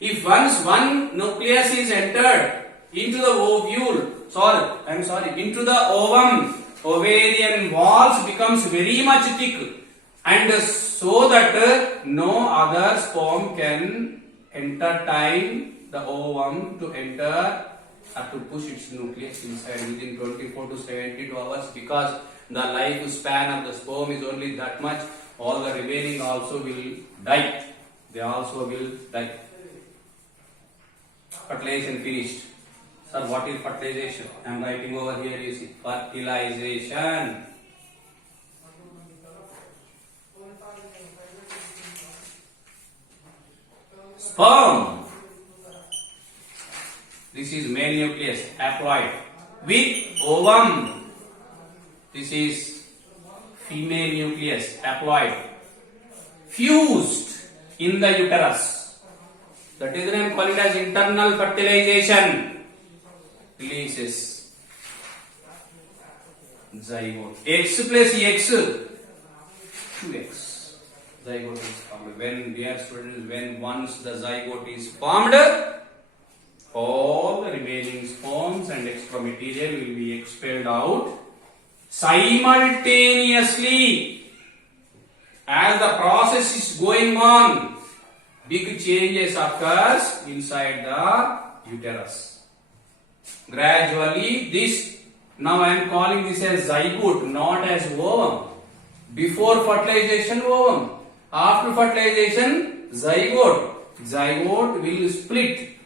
If once one nucleus is entered into the into the ovum, ovarian walls becomes very much thick, and so that no other sperm can entertain the ovum to enter or to push its nucleus inside within 24 to 72 hours, because the lifespan of the sperm is only that much. All the remaining also will die. They also will die. Fertilization finished. Sir, what is fertilization? I am writing over here, you see. Fertilization. Sperm. This is male nucleus, haploid, with ovum. This is female nucleus, haploid, fused in the uterus. That is the name called as internal fertilization. Releases zygote. X plus X, 2X. Zygote is formed. When, dear students, when once the zygote is formed, all the remaining sperms and extra material will be expelled out simultaneously. As the process is going on, big changes occurs inside the uterus. Gradually this, now I am calling this as zygote, not as ovum. Before fertilization, ovum. After fertilization, zygote. Zygote will split,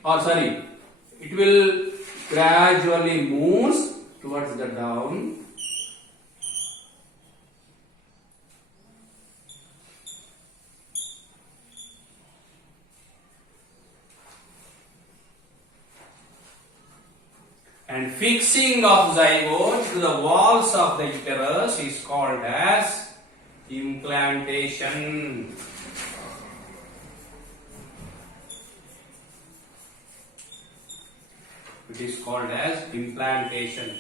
it will gradually move towards the down. And fixing of zygote to the walls of the uterus is called as implantation. It is called as implantation.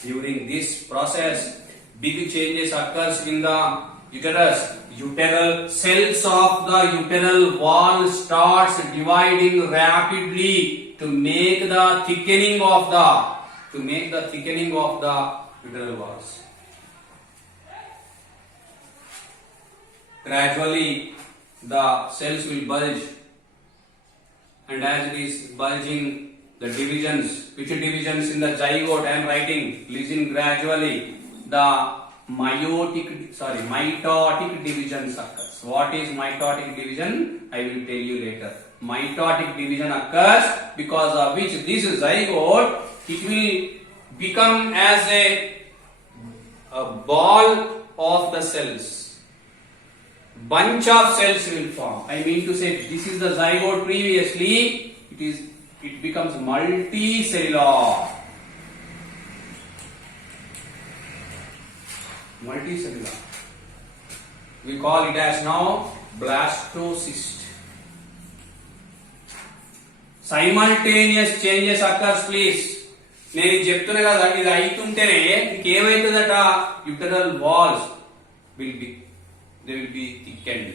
During this process, big changes occurs in the uterus. Uteral cells of the uteral wall starts dividing rapidly to make the thickening of the uteral walls. Gradually, the cells will bulge, and as it is bulging, the divisions, which divisions in the zygote I am writing, listen gradually, the mitotic division occurs. What is mitotic division? I will tell you later. Mitotic division occurs because of which this zygote, it will become as a ball of the cells. Bunch of cells will form. I mean to say, this is the zygote previously, it becomes multicellular. We call it as now blastocyst. Simultaneous changes occurs, please. నేను చెప్తున్నా కదా, ఇది అయితుంటేనే ఇంకేమైతుందట, uteral walls will be thickened.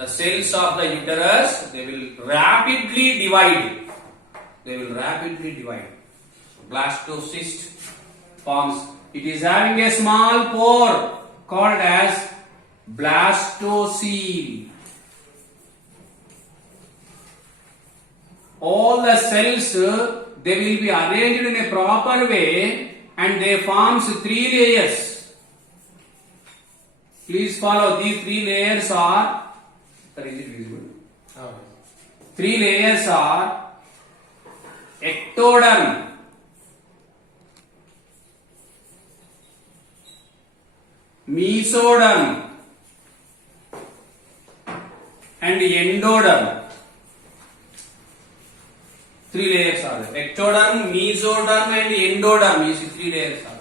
The cells of the uterus, they will rapidly divide. Blastocyst forms. It is having a small pore called as blastocele. All the cells, they will be arranged in a proper way, and they forms 3 layers. Please follow. These 3 layers are, is it visible? 3 layers are ectoderm, mesoderm, and endoderm. 3 layers are there. Ectoderm, mesoderm, and endoderm. You see, 3 layers are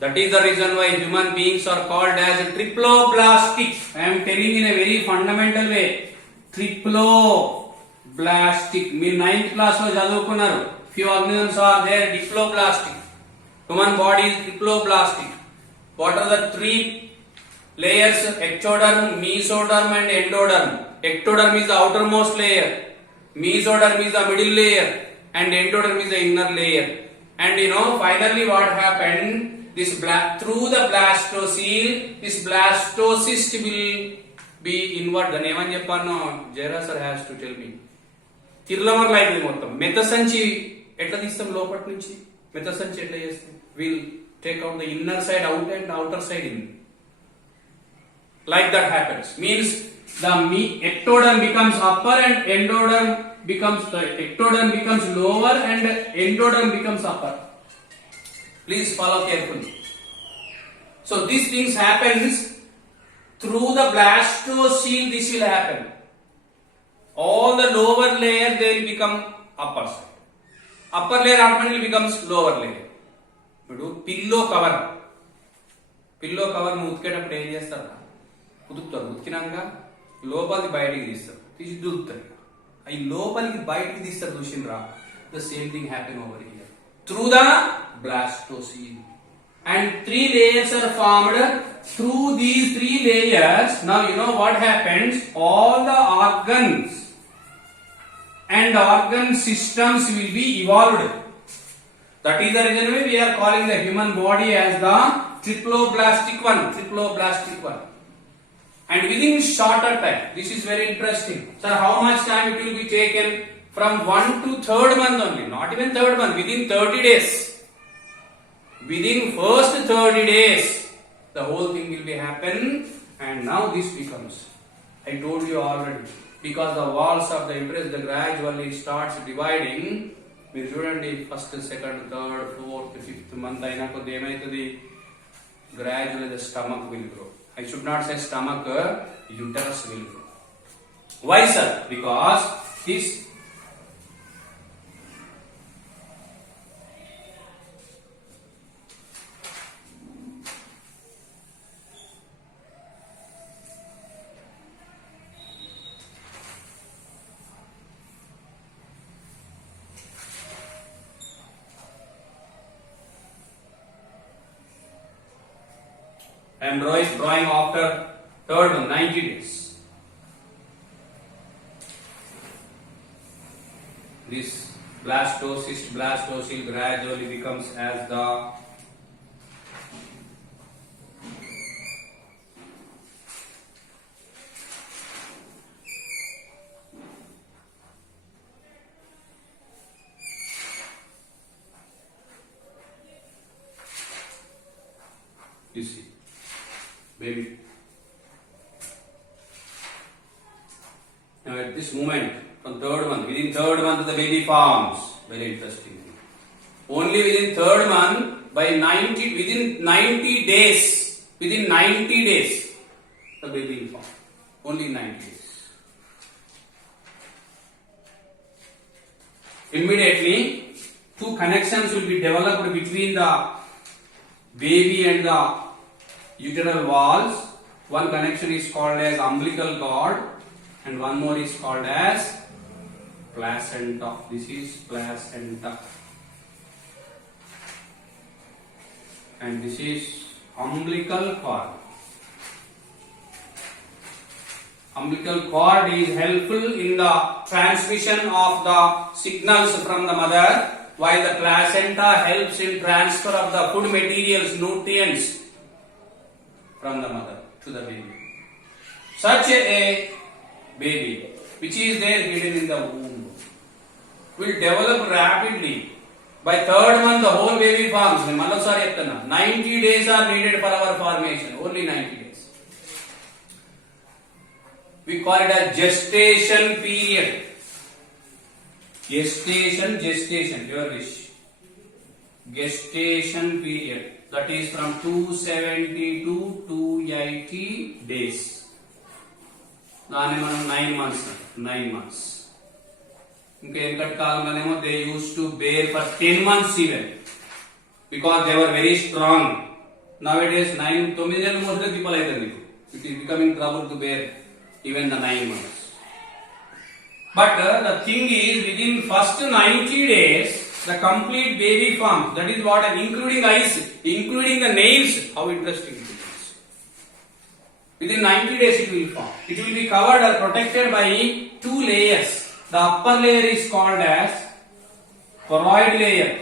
there. That is the reason why human beings are called as triploblastic. I am telling in a very fundamental way. Triploblastic. మీరు 9th class లో చదువుకున్నారు. Few organisms are there diploblastic. Human body is triploblastic. What are the 3 layers ectoderm, mesoderm and endoderm. Ectoderm is the outermost layer, mesoderm is the middle layer, and endoderm is the inner layer. And finally what happened? Through the blastocele, this blastocyst will be inward. Then ఏమని చెప్పాను? Jera sir has to tell me. కిర్లమర్ లైక్ మొత్తం మెతసంచి ఎట్లా తీస్తాం లోపటి నుంచి? మెతసంచి ఎట్లా చేస్తాం? We'll take out the inner side out and outer side in. Like that happens. Means the ectoderm becomes upper and ectoderm becomes lower and endoderm becomes upper. Please follow carefully. So these things happens through the blastocele. This will happen. All the lower layer they will become upper side. Upper layer automatically becomes lower layer. Pillow cover. Pillow cover ను ఉతికేటప్పుడు ఏం చేస్తారు? ఉతుకుతారు. ఉతికినాక లోపలికి బయటికి తీస్తారు. తీసి దులుపుతారు. అవి లోపలికి బయటికి తీస్తారు చూసిండ్రా? The same thing happen over here. Through the blastocele. And 3 layers are formed. Through these 3 layers, now you know what happens? All the organs and organ systems will be evolved. That is the reason why we are calling the human body as the triploblastic one. Triploblastic one. And within shorter time, this is very interesting. Sir, how much time it will be taken? From 1 to 3rd month only. Not even 3rd month. Within 30 days. Within first 30 days, the whole thing will be happen. And now this becomes. I told you already. Because the walls of the uterus gradually starts dividing. మీరు చూడండి first second third fourth fifth month అయినా కొద్ది ఏమైతుంది? Gradually the stomach will grow. I should not say stomach, uterus will grow. Why, sir? Because this I am drawing after 3rd month, 90 days. This blastocele gradually becomes as the you see. Baby. Now at this moment, from 3rd month, within 3rd month the baby forms. Very interesting. Only within 3rd month, within 90 days, the baby will form. Only 90 days. Immediately, 2 connections will be developed between the baby and the uterine walls. One connection is called as umbilical cord and one more is called as placenta. This is placenta and this is umbilical cord. Umbilical cord is helpful in the transmission of the signals from the mother, while the placenta helps in transfer of the food materials, nutrients from the mother to the baby. Such a baby which is there hidden in the womb will develop rapidly. By 3rd month the whole baby forms. 90 days are needed for our formation. Only 90 days. We call it a gestation period. Gestation, your wish. Gestation period. That is from 270 to 280 days. దాన్ని మనం 9 months. ఇంకా వెనకటి కాలంలోనేమో they used to bear for 10 months even because they were very strong. Nowadays 9 నెలలు మోస్తే తిప్పలు అవుతుంది. It is becoming trouble to bear even the 9 months. But the thing is, within first 90 days, the complete baby forms. That is what, including eyes, including the nails. How interesting it is. Within 90 days it will form. It will be covered or protected by two layers. The upper layer is called as choroid layer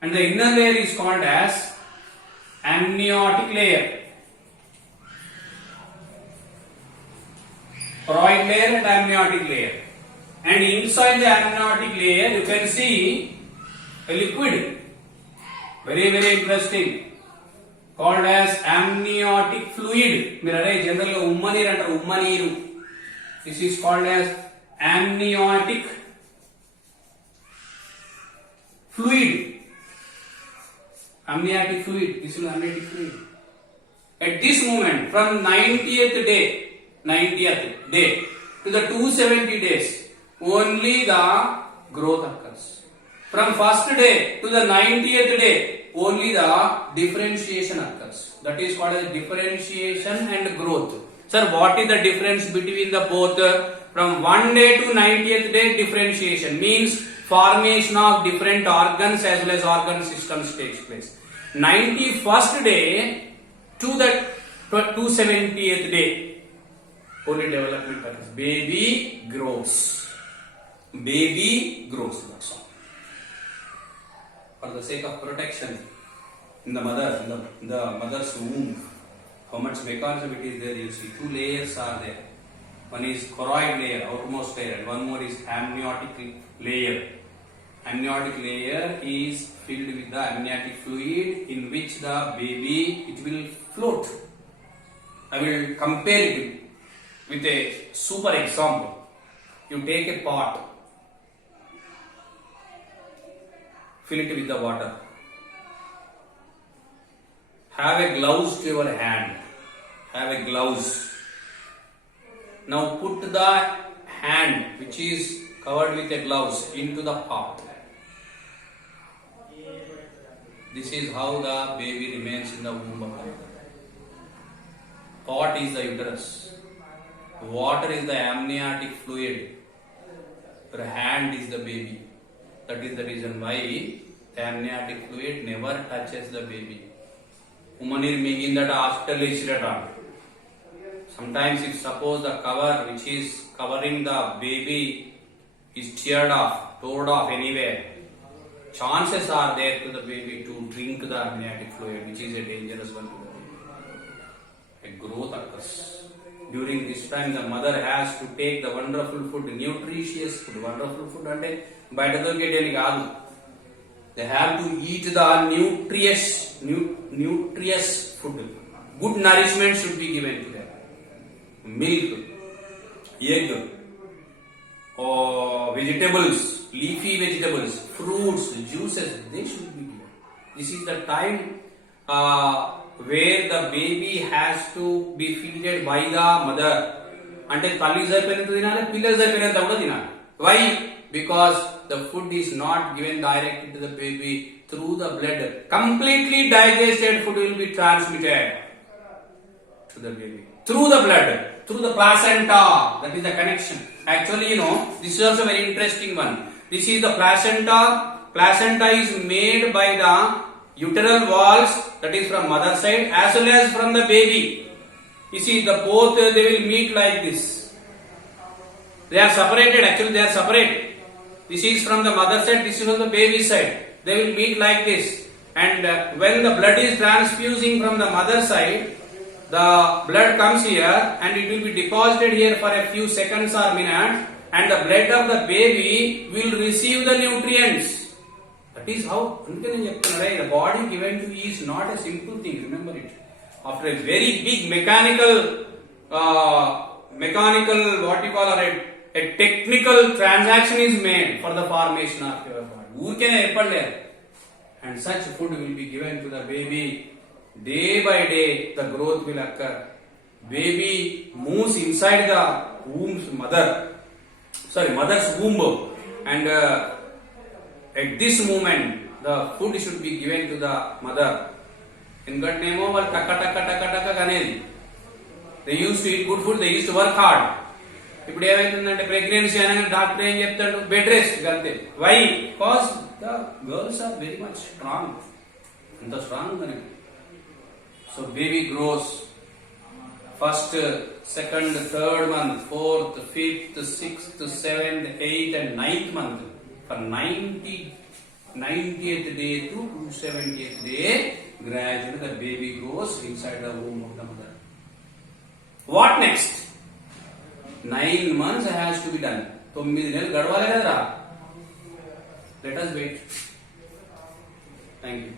and the inner layer is called as amniotic layer. Choroid layer and amniotic layer. And inside the amniotic layer you can see a liquid. Very, very interesting. Called as amniotic fluid. Generally, ummaniru. This is called as amniotic fluid. Amniotic fluid. This is amniotic fluid. At this moment, from 90th day to the 270 days, only the growth occurs. From first day to the 90th day, only the differentiation occurs. That is called as differentiation and growth. Sir, what is the difference between the both? From 1 day to 90th day, differentiation means formation of different organs as well as organ systems takes place. 91st day to the 270th day, only development occurs. Baby grows. Baby grows. That's all. For the sake of protection in the mother's womb, how much mechanism it is there, you see two layers are there. One is choroid layer, outermost layer, and one more is amniotic layer. Amniotic layer is filled with the amniotic fluid in which the baby, it will float. I will compare it with a super example. You take a pot, fill it with the water. Have a gloves to your hand. Have a gloves. Now put the hand which is covered with a gloves into the pot. This is how the baby remains in the womb of the mother. Pot is the uterus. Water is the amniotic fluid. Your hand is the baby. That is the reason why the amniotic fluid never touches the baby. Umanir making that hospital. Sometimes if suppose the cover which is covering the baby is teared off, torn off anywhere, chances are there to the baby to drink the amniotic fluid, which is a dangerous one to the baby. A growth occurs. During this time the mother has to take the wonderful food, nutritious food. Wonderful food ante bayata doruketeni kaadu. They have to eat the nutritious food. Good nourishment should be given to them. Milk, egg, or vegetables, leafy vegetables, fruits, juices, they should be given. This is the time where the baby has to be feeded by the mother. Ante talli saripinanత తినాలి, పిల్లలు saripinanత కూడా తినాలి. Why? Because the food is not given directly to the baby through the blood. Completely digested food will be transmitted to the baby through the blood, through the placenta. That is the connection. Actually, this is also a very interesting one. This is the placenta. Placenta is made by the uteral walls, that is from mother side as well as from the baby. You see, the both they will meet like this. They are separated. Actually, they are separate. This is from the mother side. This is from the baby side. They will meet like this. And when the blood is transfusing from the mother side, the blood comes here and it will be deposited here for a few seconds or minutes, and the blood of the baby will receive the nutrients. That is how the body given to you is not a simple thing. Remember it. After a very big mechanical what you call a technical transaction is made for the formation of your body. And such food will be given to the baby. Day by day, the growth will occur. Baby moves inside the mother's womb, and at this moment, the food should be given to the mother. In that name, they used to eat good food. They used to work hard. ఇప్పుడు ఏమైతుందంటే pregnancy అనగా doctor ఏం చెప్తాడు, bed rest అంతే. Why? Because the girls are very much strong. అంత strong ఉందని So baby grows first, second, third month, fourth, fifth, sixth, seventh, eighth, and ninth month. For 90th day to 270th day, gradually the baby grows inside the womb of the mother. What next? 9 months has to be done. 9 నెలలు గడవాలి కదరా. Let us wait. Thank you.